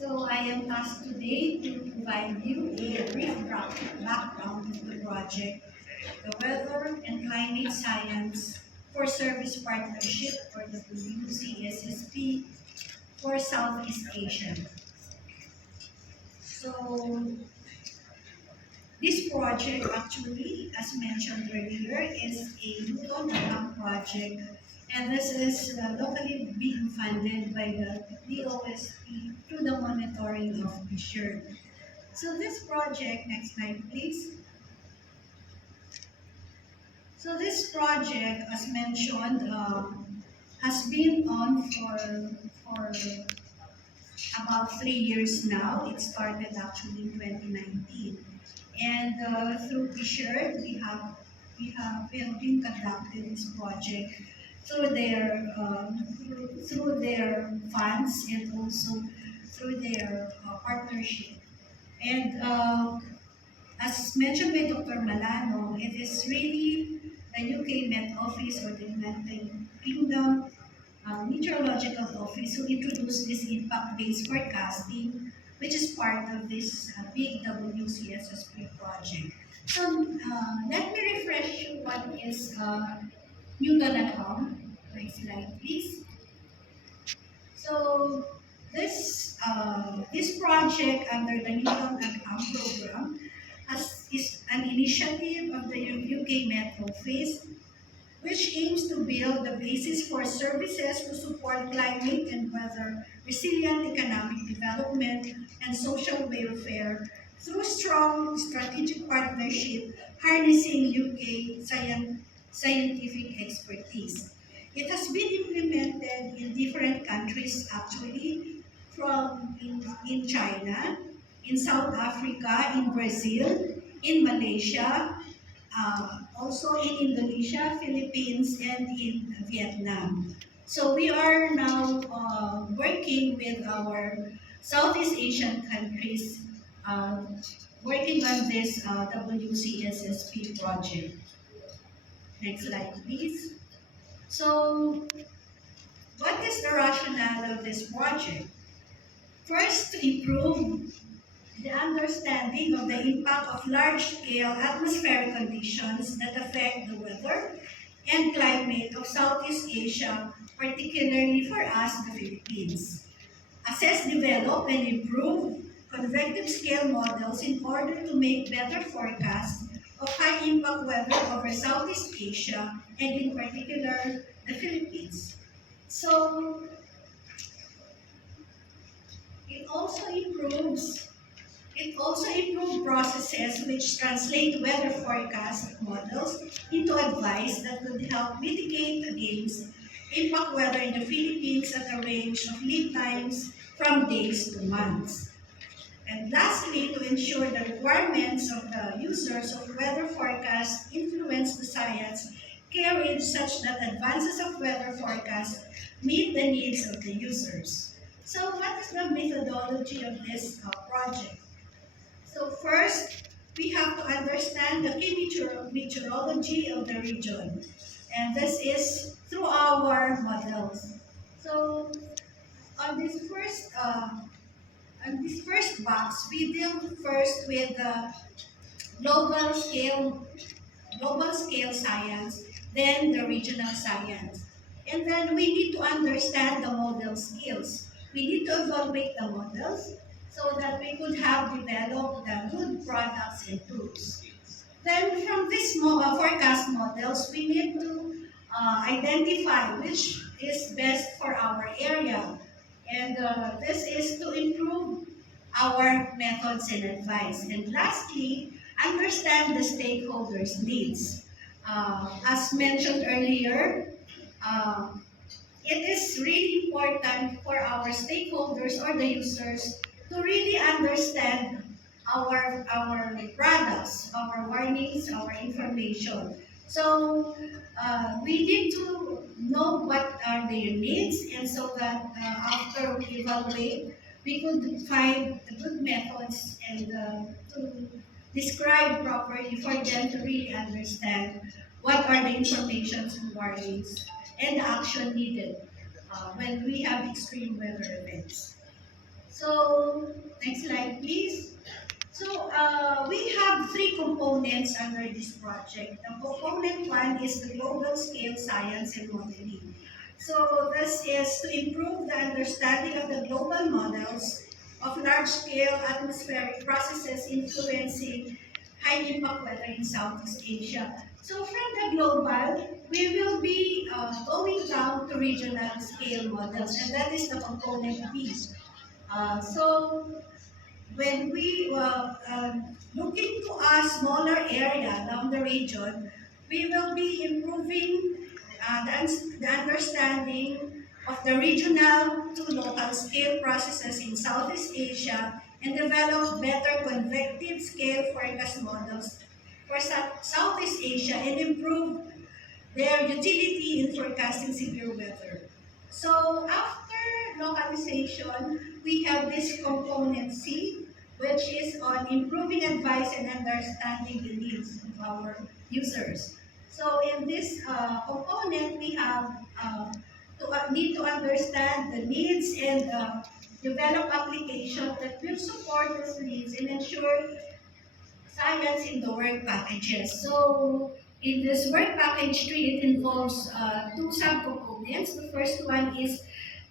So I am tasked today to provide you a brief background of the project, the Weather and Climate Science for Service Partnership, or the WCSSP, for Southeast Asia. So this project actually, as mentioned earlier, is a Newton project, and this is locally being funded by the DOST through the monitoring of pressure. So this project, next slide please. So this project, as mentioned, has been on for about 3 years now. It started actually in 2019. And through Fisher, we have been conducting this project through their funds and also through their partnership. And as mentioned by Dr. Malano, it is really the UK Met Office, or the United Kingdom Meteorological Office, who introduced this impact-based forecasting, which is part of this big WCSSP project. So let me refresh you what is Newton at Home. Next slide, please. So this project under the Newton at Home program is an initiative of the UK Met Office, which aims to build the basis for services to support climate and weather resilient economic development and social welfare through strong strategic partnership harnessing UK scientific expertise. It has been implemented in different countries actually, in China, in South Africa, in Brazil, in Malaysia, also in Indonesia, Philippines, and in Vietnam. So we are now working with our Southeast Asian countries, uh, working on this WCSSP project. Next slide, please. So what is the rationale of this project? First, to improve the understanding of the impact of large-scale atmospheric conditions that affect the weather and climate of Southeast Asia, particularly for us, the Philippines. Assess, develop, and improve convective scale models in order to make better forecasts of high-impact weather over Southeast Asia and in particular the Philippines. So it also improves It also improved processes which translate weather forecast models into advice that would help mitigate against impact weather in the Philippines at a range of lead times from days to months. And lastly, to ensure the requirements of the users of weather forecasts influence the science carried such that advances of weather forecasts meet the needs of the users. So what is the methodology of this project? So first, we have to understand the key meteorology of the region. And this is through our models. So on this first box, we deal first with the global scale, global scale science, then the regional science. And then we need to understand the model skills. We need to evaluate the models so that we could have developed the good products and tools. Then from these forecast models, we need to identify which is best for our area. And this is to improve our methods and advice. And lastly, understand the stakeholders' needs. As mentioned earlier, uh, it is really important for our stakeholders or the users to really understand our products, our warnings, our information. So we need to know what are their needs, and so that after we evaluate, we could find the good methods and to describe properly for them to really understand what are the informations and warnings and the action needed when we have extreme weather events. So, next slide please. So, we have three components under this project. The component one is the global scale science and modeling. So, this is to improve the understanding of the global models of large-scale atmospheric processes influencing high-impact weather in Southeast Asia. So, from the global, we will be going down to regional scale models, and that is the component B. So, when we were looking to a smaller area down the region, we will be improving the understanding of the regional to local scale processes in Southeast Asia and develop better convective scale forecast models for Southeast Asia and improve their utility in forecasting severe weather. So after localization, we have this component C, which is on improving advice and understanding the needs of our users. So in this component, we have need to understand the needs and develop applications that will support these needs and ensure science in the work packages. So in this work package 3, it involves two subcomponents. The first one is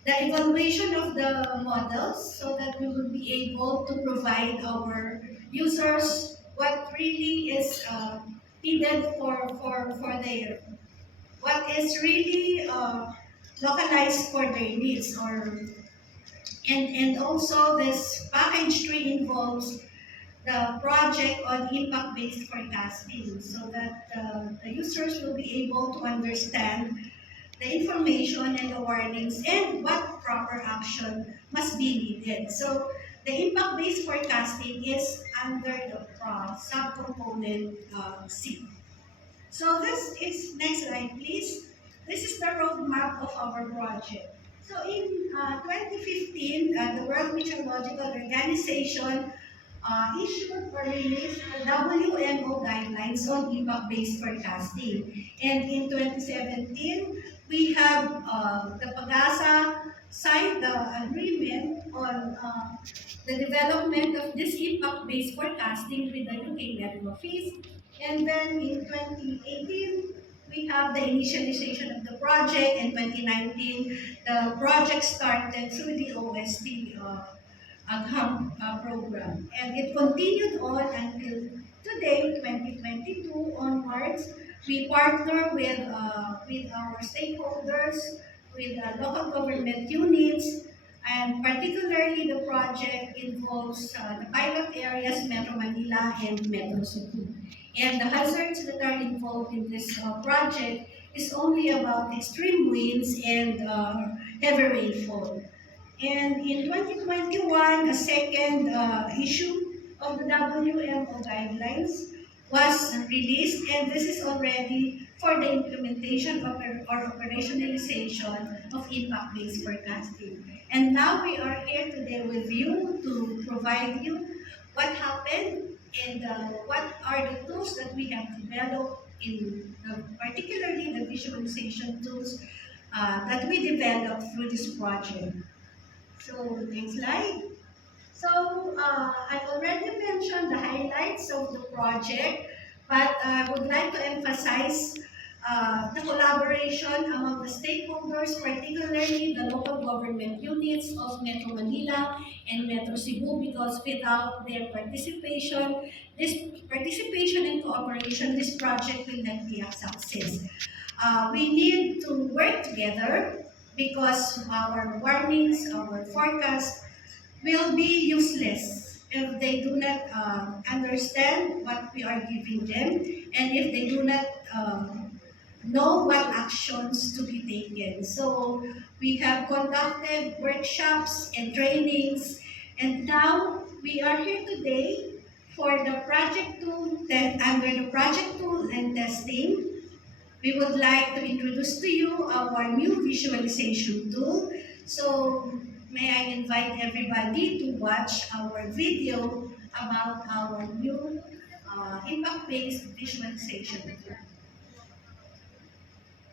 the evaluation of the models so that we will be able to provide our users what really is needed for their, what is really localized for their needs, or and also this package 3 involves the project on impact-based forecasting so that the users will be able to understand the information and the warnings and what proper action must be needed. So the impact-based forecasting is under the subcomponent C. So this is, next slide please. This is the roadmap of our project. So in 2015, the World Meteorological Organization issued or released the WMO guidelines on impact-based forecasting. And in 2017, we have the PAGASA signed the agreement on the development of this impact-based forecasting with the UK Met Office. And then in 2018, we have the initialization of the project. In 2019, the project started through the OST AGHAM program. And it continued on until today, 2022 onwards. We partner with our stakeholders, with local government units, and particularly the project involves the pilot areas Metro Manila and Metro Cebu. And the hazards that are involved in this project is only about extreme winds and heavy rainfall. And in 2021, a second issue of the WMO guidelines was released, and this is already for the implementation of or operationalization of impact-based forecasting. And now we are here today with you to provide you what happened and what are the tools that we have developed in particularly the visualization tools that we developed through this project. So, next slide. So, I already mentioned the highlights of the project, but I would like to emphasize the collaboration among the stakeholders, particularly the local government units of Metro Manila and Metro Cebu, because without their participation and cooperation, this project will not be a success. We need to work together because our warnings, our forecasts will be useless if they do not understand what we are giving them and if they do not know what actions to be taken. So we have conducted workshops and trainings, and now we are here today for the project tool that under the project tool and testing. We would like to introduce to you our new visualization tool. So may I invite everybody to watch our video about our new impact-based visualization tool.